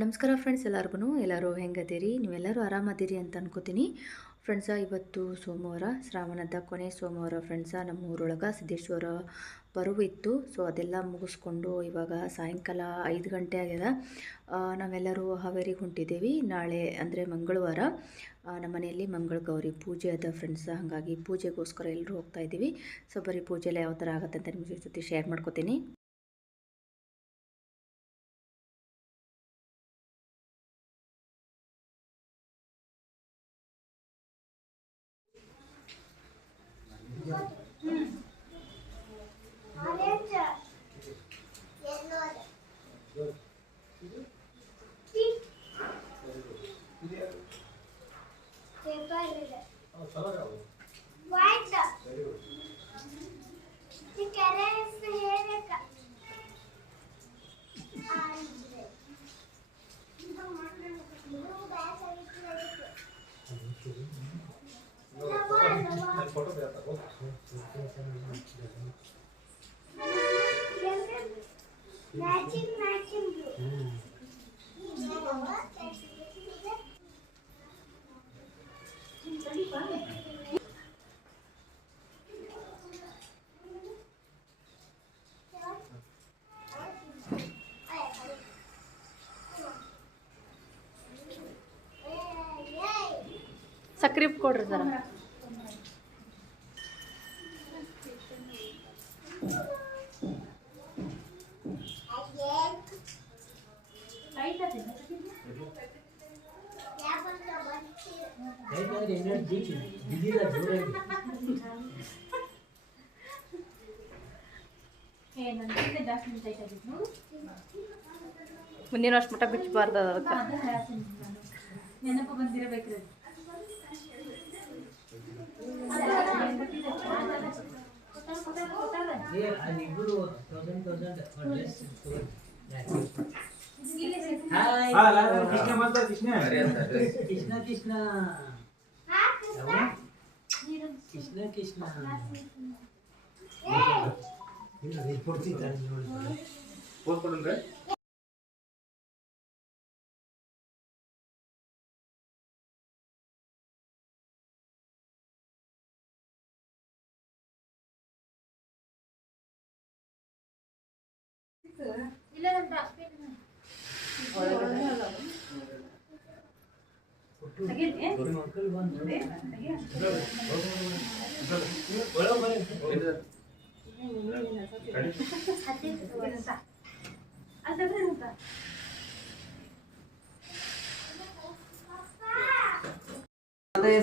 ನಮಸ್ಕಾರ ಫ್ರೆಂಡ್ಸ್, ಎಲ್ಲರೂ ಹೆಂಗದಿರಿ? ನೀವೆಲ್ಲರೂ ಆರಾಮದಿರಿ ಅಂತ ಅನ್ಕೋತೀನಿ ಫ್ರೆಂಡ್ಸ. ಇವತ್ತು ಸೋಮವಾರ, ಶ್ರಾವಣದ ಕೊನೆ ಸೋಮವಾರ ಫ್ರೆಂಡ್ಸ. ನಮ್ಮ ಊರೊಳಗೆ ಸಿದ್ದೇಶ್ವರ ಬರುವಿತ್ತು. ಸೊ ಅದೆಲ್ಲ ಮುಗಿಸ್ಕೊಂಡು ಇವಾಗ ಸಾಯಂಕಾಲ 5 ಗಂಟೆ ಆಗ್ಯದ. ನಾವೆಲ್ಲರೂ ಹಾವೇರಿಗೆ ಹೊಂಟಿದ್ದೇವೆ. ನಾಳೆ ಅಂದರೆ ಮಂಗಳವಾರ ನಮ್ಮ ಮನೆಯಲ್ಲಿ ಮಂಗಳ ಗೌರಿ ಪೂಜೆ ಅದ ಫ್ರೆಂಡ್ಸ. ಹಾಗಾಗಿ ಪೂಜೆಗೋಸ್ಕರ ಎಲ್ಲರೂ ಹೋಗ್ತಾ ಇದ್ದೀವಿ. ಸೊ ಬರೀ ಪೂಜೆ ಎಲ್ಲ ಯಾವ ಥರ ಆಗುತ್ತೆ ಅಂತ ನಿಮ್ಮ ಜೊತೆ ಶೇರ್ ಮಾಡ್ಕೋತೀನಿ. ಸಕ್ರೆ ಕೊಡ್ರಿ ಸರ. ಮುಂದಿನ ವರ್ಷ ಮಟ್ಟ ಬಿಚ್ಚಬಾರ್ದು. ಅದಕ್ಕೆ ನೆನಪು ಬಂದಿರಬೇಕ್ರಿ.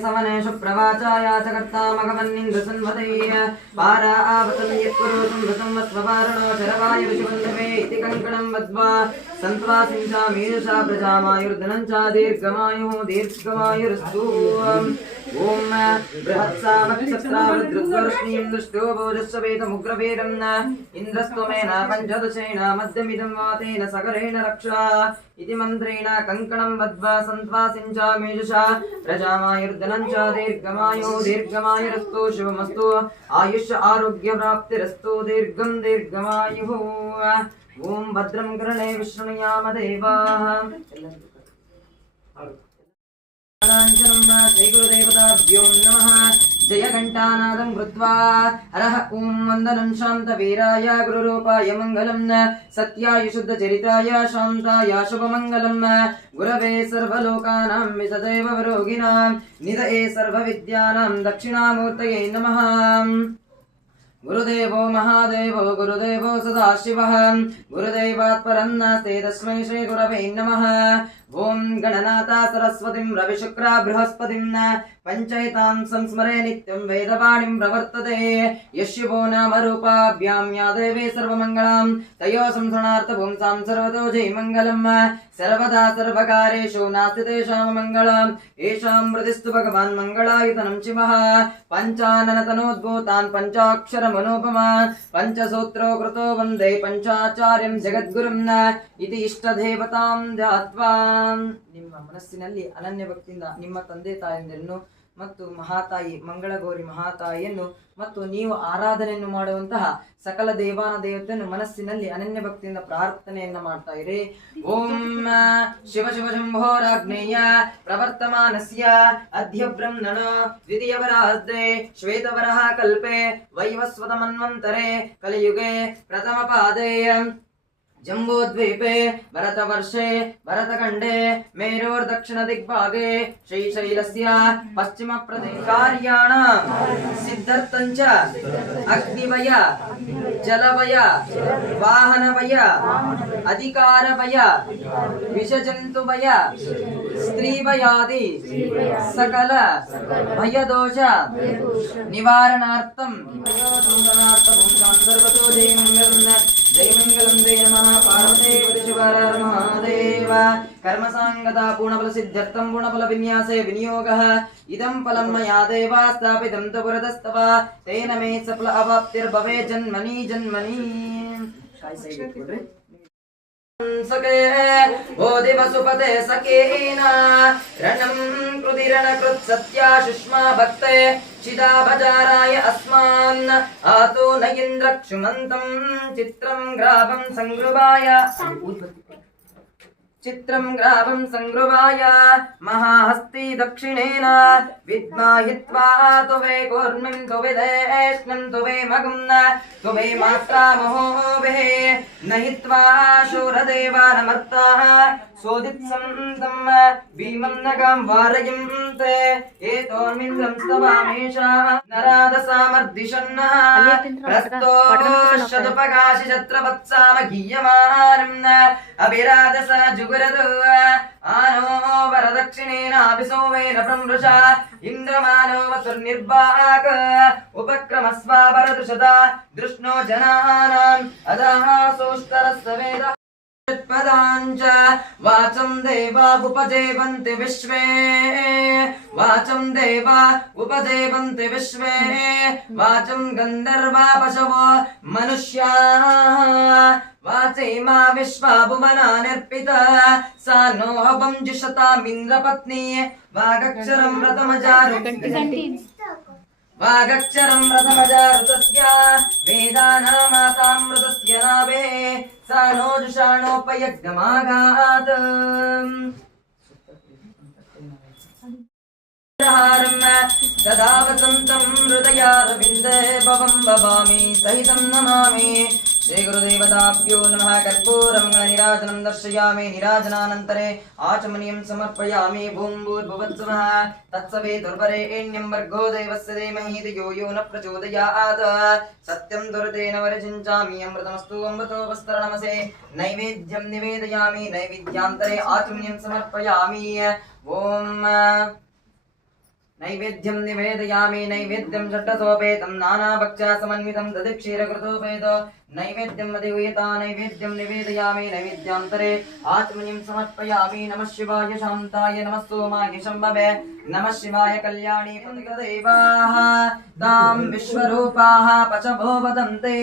समनेषु प्रवाचाया च कर्ता मघवन्निन्द्रसन्वतैः पारा आवतं यत्पुरोतं वृतं वस्वपारणो शरवायुषुबन्धवे इति कङ्कणं वद्वा सन्त्वा सिञ्चामीदृशा प्रजामायुर्धनं च दीर्घमायुरस्तु। ॐ बृहत्सामक्षत्रावृद्रुद्वर्ष्णीं दृष्टो भोजस्वेदमुग्रवीरं इन्द्रस्त्वमेन पञ्चदशेन मध्यमिदं वातेन सकरेण रक्षा इति मन्त्रेण कङ्कणं वद्वा सन्त्वा सिञ्चामीदृशा प्रजामायुर्धनं च दीर्घमायुरस्तु शुभमस्तु आयुष्य आरोग्यप्राप्तिरस्तु दीर्घं दीर्घमायुः। ओं भद्रं कर्णे विष्णुयाम देवाः। श्रीगुरुदेवताभ्यो नमः। जय घण्टानादं कृत्वा हरः ॐ वन्दनं शान्तवीराय गुरुरूपाय मङ्गलं सत्याय शुद्धचरिताय शान्ताय शुभमङ्गलं गुरवे सर्वलोकानां विसदेव विरोगिणां निधये सर्वविद्यानां दक्षिणामूर्तये नमः। गुरुदेवो महादेवो गुरुदेवो सदाशिवः गुरुदेवात् परं नास्ति तस्मै श्रीगुरवे नमः। ओं गणनाथा सरस्वतीं रविशुक्रा बृहस्पतिं पंचैतां संस्मरे नित्यं वेदवाणीं प्रवर्तते। यशिवो नाम रूपाभ्यां या देवी सर्वमङ्गलां तयो संसरणार्थ पुंसां सर्वतो जयमङ्गलम्। सर्वदा सर्वकारेषु नास्ति तेषां मङ्गलम्। येषां हृदिस्तु भगवान् मङ्गलायुतनं शिवः। पञ्चाननतनोद्भूतान् पञ्चाक्षरमनोपमान् पञ्चसूत्रो कृतो वन्दे पञ्चाचार्यं जगद्गुरुम् इति इष्टदेवतां ध्यात्वा ನಿಮ್ಮ ಮನಸ್ಸಿನಲ್ಲಿ ಅನನ್ಯ ಭಕ್ತಿಯಿಂದ ನಿಮ್ಮ ತಂದೆ ತಾಯಂದಿರನ್ನು ಮತ್ತು ಮಹಾತಾಯಿ ಮಂಗಳಗೌರಿ ಮಹಾತಾಯಿಯನ್ನು ಮತ್ತು ನೀವು ಆರಾಧನೆಯನ್ನು ಮಾಡುವಂತಹ ಸಕಲ ದೇವಾನ ದೇವತೆಯನ್ನು ಮನಸ್ಸಿನಲ್ಲಿ ಅನನ್ಯ ಭಕ್ತಿಯಿಂದ ಪ್ರಾರ್ಥನೆಯನ್ನ ಮಾಡ್ತಾ ಇರಿ. ಓಂ ಶಿವ ಶಿವ ಶಂಭೋರಾಗ್ನೇಯ ಪ್ರವರ್ತಮಾನಸ್ಯ ಅದ್ಯ ಬ್ರಹ್ಮಣೋ ದ್ವಿತೀಯವರಾರ್ಧೆ ಶ್ವೇತವರಹ ಕಲ್ಪೆ ವೈವಸ್ವತ ಮನ್ವಂತರೆ ಕಲಿಯುಗೆ ಪ್ರಥಮ ಪಾದೇ जम्बूद्वीपे भरतवर्षे भरतखण्डे मेरोर्दक्षिणदिग्भागे श्रीशैलस्य पश्चिमप्रदेशे कार्याणां सिद्धर्थञ्च अग्निवय जलवय वाहनवय अधिकारवय विषजन्तुवय स्त्रीवयादि सकल भयदोष निवारणार्थं सर्वतो जयमंगलम जय नमः पार्वती शिवहर महादेव कर्मसांगता पूर्णफल सिद्ध्यर्थं पूर्णफल विन्यासे विनियोगः इदं फलं मया देवा स्थापितं तु पुरतस्तव तेन मे सफल अवाप्तिर्भवे जन्मनि जन्मनि सके ओ दिवसुपते सकेना रणं कृतिरणकृत् सत्या सुष्मा भक्ते चिदा बजाराय अस्मान् आतो न इन्द्रक्षुमन्तं चित्रं ग्राभं संगृभाय चित्रं ग्राभं संगृभाय महाहस्ती दक्षिणेन विद्माहित्वा तु वे कूर्मिं तु विदेष्णं तु वे मगं तु वे मात्रा महोभिः नहित्वा शूरदेवानमर्ता सोदित्सन्तं भीमं नगां वारयन्ते एतोर्मिन्द्रं स्तवामेषा नरादसामर्दिशन्नः प्रस्तोषदुपकाशि छत्रवत्सामगीयमानम् अभिराजसा जुगुरदु आनो वरदक्षिणेनाभिसोमेन प्रमृषा इन्द्रमानो वसुर्निर्वाक उपक्रमस्वा वरदृशदा दृष्णो जनानाम् अधः सोष्टरस्वेद पदाञ्च वाचं देवा उपजेवन्ति विश्वे वाचं देवा उपजेवन्ति विश्वे वाचं गन्धर्वा पशवो मनुष्याः वाचे मा विश्वा भुवना निर्पिता सा नो हवं जुषतामिन्द्रपत्नी वागक्षरं वागक्षरं रथमजारुतस्य वेदानामातामृतस्य नाभे सा नो जुषाणोपयज्ञमागात् सदा वसन्तं हृदयारविन्दे भवं भवामि सहितं नमामि श्री गुरुदेवताभ्यो नमः कर्पूरं निराजनं दर्शयामि निराजनानन्तरे आचमनीयं समर्पयामि भूं भूर्भुवत्सवः तत्सवितुर्वरेण्यं भर्गो देवस्य धीमहि धियो यो न प्रचोदयात् सत्यं दुर्तेन वरचिञ्चामि अमृतमस्तु अमृतोपस्तरणमसे नैवेद्यं निवेदयामि नैवेद्यान्तरे आचमनीयं समर्पयामि ॐ नैवेद्यं निवेदयामि नैवेद्यं षट्टसोपेतं नानाभक्ष्यासमन्वितं दधिक्षीरकृतोपेतो नैवेद्यं मदिहुयता नैवेद्यं निवेदयामि नैवेद्यान्तरे आत्मनिं समर्पयामि नमः शिवाय शान्ताय नमः सोमाय शम्भवे नमः शिवाय कल्याणी देवाः तां विश्वरूपाः पचभो वदन्ते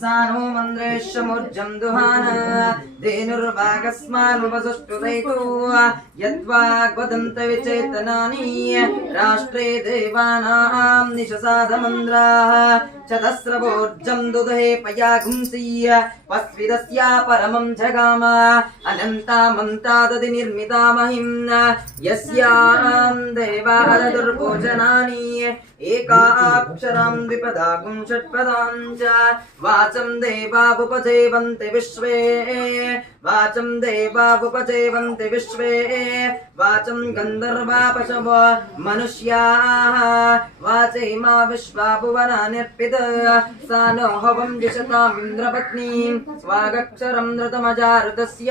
सा नो मन्द्रेशमुर्जं दुहान धेनुर्वागस्मानुपसुष्टुदैतो यद्वाग्वदन्त विचेतनानि राष्ट्रे देवानां निशसादमन्द्राः चतस्रवोर्जं दुदहे पयागुंसीय वस्विदस्या परमं जगाम अनन्तामन्तादधि निर्मिता महिं यस्यां देवादुर्भोजनानि एकाक्षरां द्विपदागुं षट्पदां च वाचं देवावुपजेवन्ति विश्वे वाचं देवावुपजेवन्ति विश्वे वाचं गन्धर्वा पशवो मनुष्याः वाचे मा विश्वा भुवना निर्पित सा नो हवं जुषतामिन्द्रपत्नीं स्वागक्षरं धृतमजारुतस्य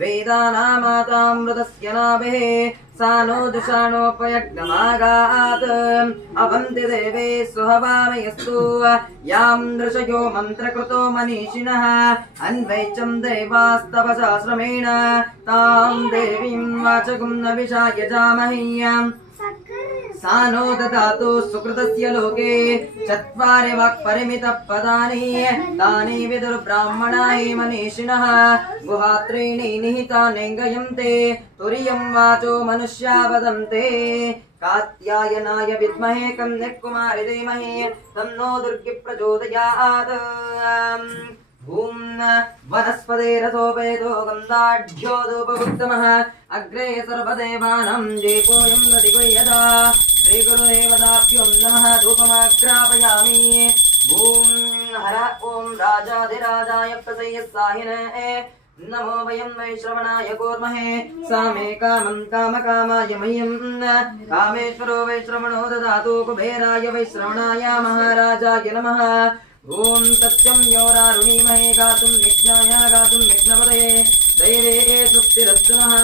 वेदानामातामृतस्य नाभिः सा नो दुषाणोपयज्ञमागात् अवन्ति देवे सुहवामयस्तु यां दृशयो मन्त्रकृतो मनीषिणः अन्वैचं देवास्तपसा श्रमेण तां देवीं वाचकुं न विशाय जामह्यम् सा नो ददातु सुकृतस्य लोके चत्वारि वाक्परिमितः पदानि तानि विदुर्ब्राह्मणाय मनीषिणः गुहात्रीणि निहितानि गयन्ते तुर्यं वाचो मनुष्या वदन्ते कात्यायनाय विद्महे कन्याकुमारी धीमहि तन्नो दुर्गे प्रचोदयात् ॐ वनस्पतिरसोपेतो गन्धाढ्यो धूपमुत्तमः अग्रे सर्वदेवानां दीपोऽयं प्रतिगृह्यता श्रीगुरुदेवताभ्यो नमः धूपमाग्रापयामि ॐ हर ॐ राजाधिराजाय प्रसय्यसाहिने नमो वयं वै श्रवणाय कूर्महे सामे कामं कामकामाय मह्यं कामेश्वरो वै श्रवणो ददातु कुबेराय वै श्रवणाय महाराजाय नमः ॐ सत्यं योरारुणीमहे गातुं विघ्नाय गातुं विघ्नपदये दैवे सुस्थिरस्तु नः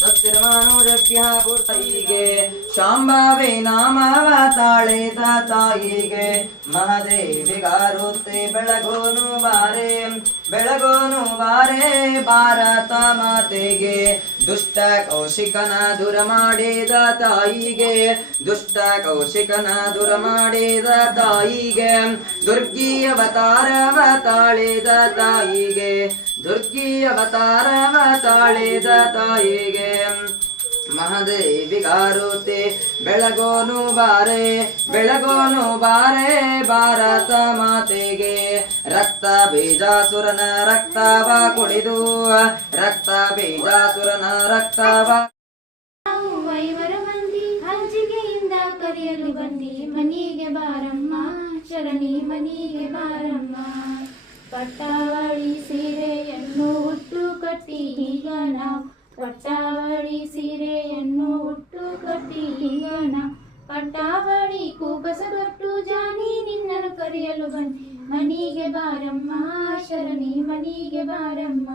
ಸ್ವಸ್ತಿರಮಾನುಜಭ್ಯಃ ಪೂರ್ತೈಗೆ ಶಾಂಭಾವೇ ನಾಮವತಾಳೆ ತಾಯಿಗೆ ಮಹಾದೇವಿಗಾರುತ್ತೆ ಬೆಳಗೋನು ಬಾರೆ ಭಾರತ ಮಾತೆಗೆ ದುಷ್ಟ ಕೌಶಿಕನ ದೂರ ಮಾಡಿದ ತಾಯಿಗೆ ದುಷ್ಟ ಕೌಶಿಕನ ದೂರ ಮಾಡಿದ ತಾಯಿಗೆ ದುರ್ಗಿ ಅವತಾರವ ತಾಳಿದ ತಾಯಿಗೆ ದುರ್ಗಿ ಅವತಾರವ ತಾಳಿದ ತಾಯಿಗೆ ಮಹಾದೇವಿಗಾರುತೆ ಬೆಳಗೋನು ಬಾರೆ ಭಾರತ ಮಾತೆಗೆ ರಕ್ತ ಬೀಜಾಸುರನ ರಕ್ತವ ಕುಡಿದು ರಕ್ತ ಬೀಜಾಸುರನ ರಕ್ತವ ವೈವರ ಮಂದಿ ಹಂಚಿಕೆಯಿಂದ ಕರೆಯಲು ಬಂದಿ ಮನಿಗೆ ಬಾರಮ್ಮ ಶರಣಿ ಮನಿಗೆ ಬಾರಮ್ಮ ಪಟ್ಟಾವಳಿ ಸೀರೆಯನ್ನು ಉಟ್ಟು ಕಟ್ಟಿ ಈಗ ನಾವು ಪಟ್ಟಾವಳಿ ಸೀರೆಯನ್ನು ಉಟ್ಟು ಕಟ್ಟಿ ಈಗ ನಾವು ಪಟ್ಟಾವಳಿ ಕೂಬಸ ತೊಟ್ಟು ಜಾನಿ ನಿನ್ನನ್ನು ಕರೆಯಲು ಬಂದಿ ಮನಿಗೆ ಬಾರಮ್ಮ ಶರಣಿ ಮನಿಗೆ ಬಾರಮ್ಮ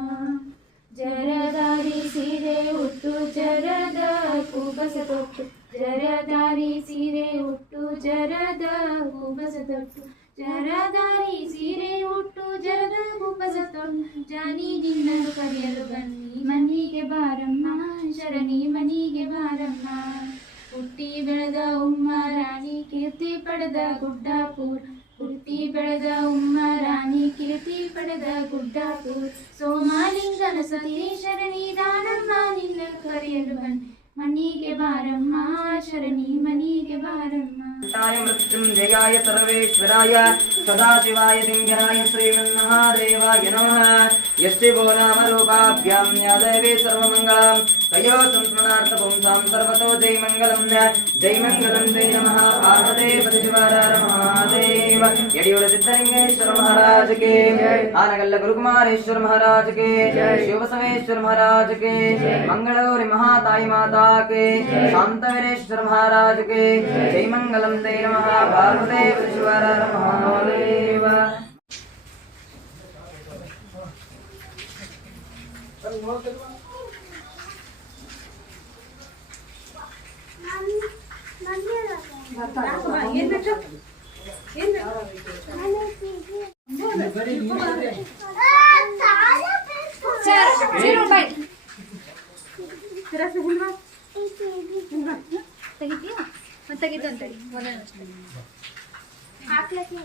ಜರದಾರಿ ಸೀರೆ ಉಟ್ಟು ಜರದ ಕೂಬಸ ತೊಟ್ಟು ಜರದಾರಿ ಸೀರೆ ಉಟ್ಟು ಜರದ ಕೂಬಸ ತೊಟ್ಟು ಜರದಾರಿ ಸೀರೆ ಉಟ್ಟು ಜರದ ಕೂಬಸ ತೊಟ್ಟು ಜಾನಿ ನಿನ್ನನ್ನು ಕರೆಯಲು ಬನ್ನಿ ಮನಿಗೆ ಬಾರಮ್ಮ ಶರಣಿ ಮನಿಗೆ ಬಾರಮ್ಮ ಹುಟ್ಟಿ ಬೆಳೆದ ಉಮ್ಮ ರಾಣಿ ಕೀರ್ತಿ ಪಡೆದ ಗುಡ್ಡಾಪುರ ಹುಟ್ಟಿ ಬೆಳೆದ ಉಮ್ಮ ರಾಣಿ ಕೀರ್ತಿ ಪಡೆದ ಗುಡ್ಡಾಪುರ ಸೋಮಾಲಿಂಗನ ಸತಿ ಶರಣಿ ದಾನಮ್ಮ ನಿನ್ನ ಕರೆಯಲು ಬನ್ನಿ ಮನಿಗೆ ಬಾರಮ್ಮ ಶರಣಿ ಮನಿಗೆ ಬಾರಮ್ಮ ಮೃತ್ಯುಂಜಯಾಯ ಸರ್ವೇಶ್ವರಾಯ ಸದಾಶಿವಾಯ ಲಿಂಗರಾಯ ಶ್ರೀಮನ್ಮಹಾದೇವಾಯ ನಮಃ ಯಸ್ತಿಭೋ ನಾಮ ರೂಪಾಭ್ಯಾಂ ಯ ದೇವಿ ಸರ್ವಮಂಗಳಂ ತಯೋ ಸಂಸ್ಮರಣಾರ್ಥ ಪುಂಸಾಂ ಸರ್ವತೋ ಜೈಮಂಗಲಂ ಜೈ ನಮಃ ಪಾರ್ವತೇ ಪತಿಶಿವರ ಮಹಾದೇವ ಯಡಿಯೂರ ಸಿದ್ಧಲಿಂಗೇಶ್ವರ ಮಹಾರಾಜ ಕೆ ಆನಗಲ್ಲ ಗುರುಕುಮಾರೇಶ್ವರ ಮಹಾರಾಜ ಕೆ ಶಿವಬಸವೇಶ್ವರ ಮಹಾರಾಜ ಕೆ ಮಂಗಳಗೌರಿ ಮಹಾತಾಯಿ ಮಾತಾ के शांतवीरेश्वर महाराज के जय मंगलम ते नमः पार्वते विश्वर महादेव ತೆಗಿತೀಯಾ ತೆಗಿತು ಅಂತ ಹಾಕ್ಲಕ್ಕೆ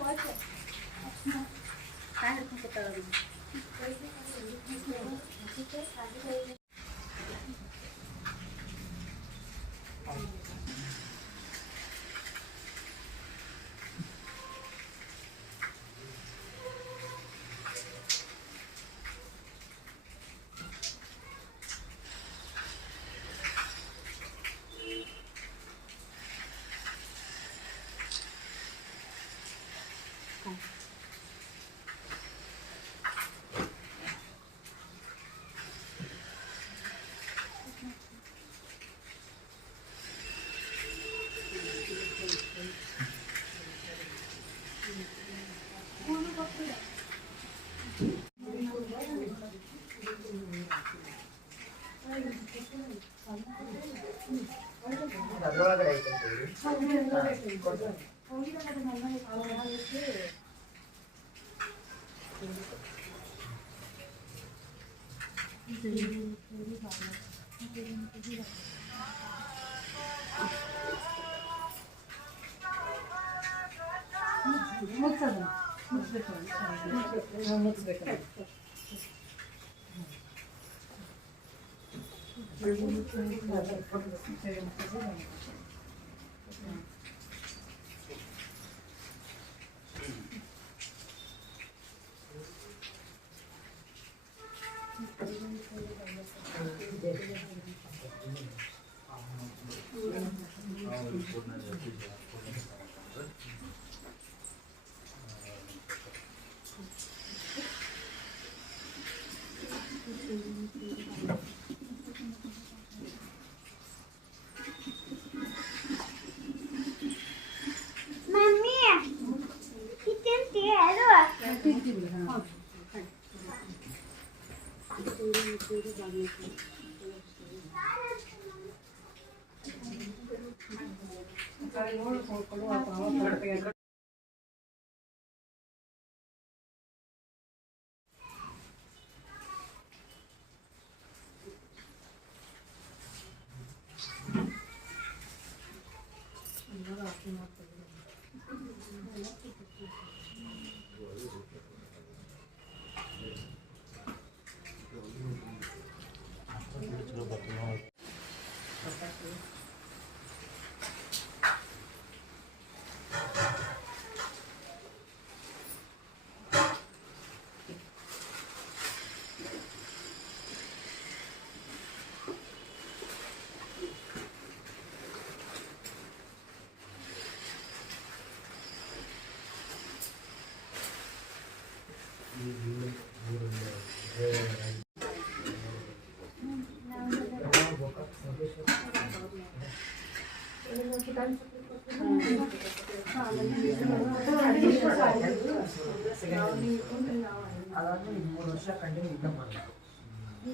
ಅದಾದ್ಮೇಲೆ 3 ವರ್ಷ ಕಂಟಿನ್ಯೂ ಇದ್ದ ಮಾಡಬೇಕು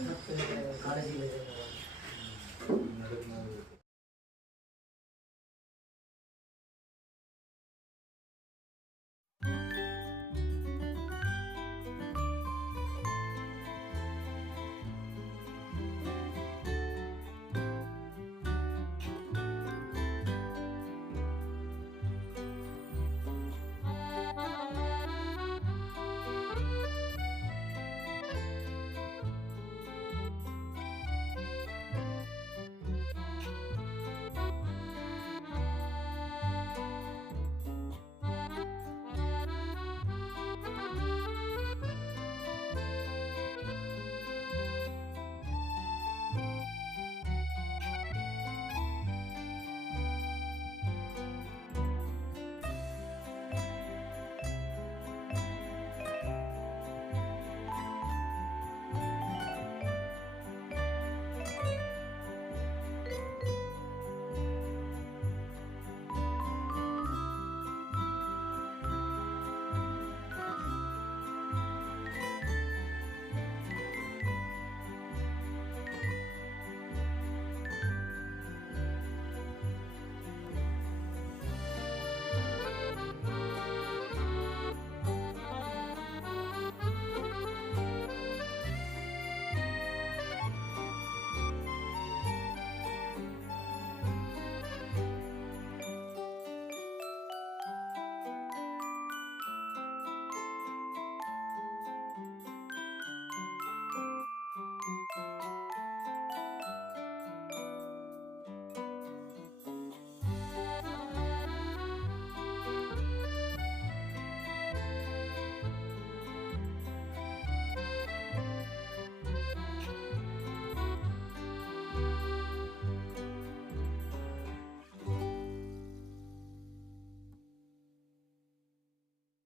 ಮತ್ತೆ ಕಾಲೇಜಿಗೆ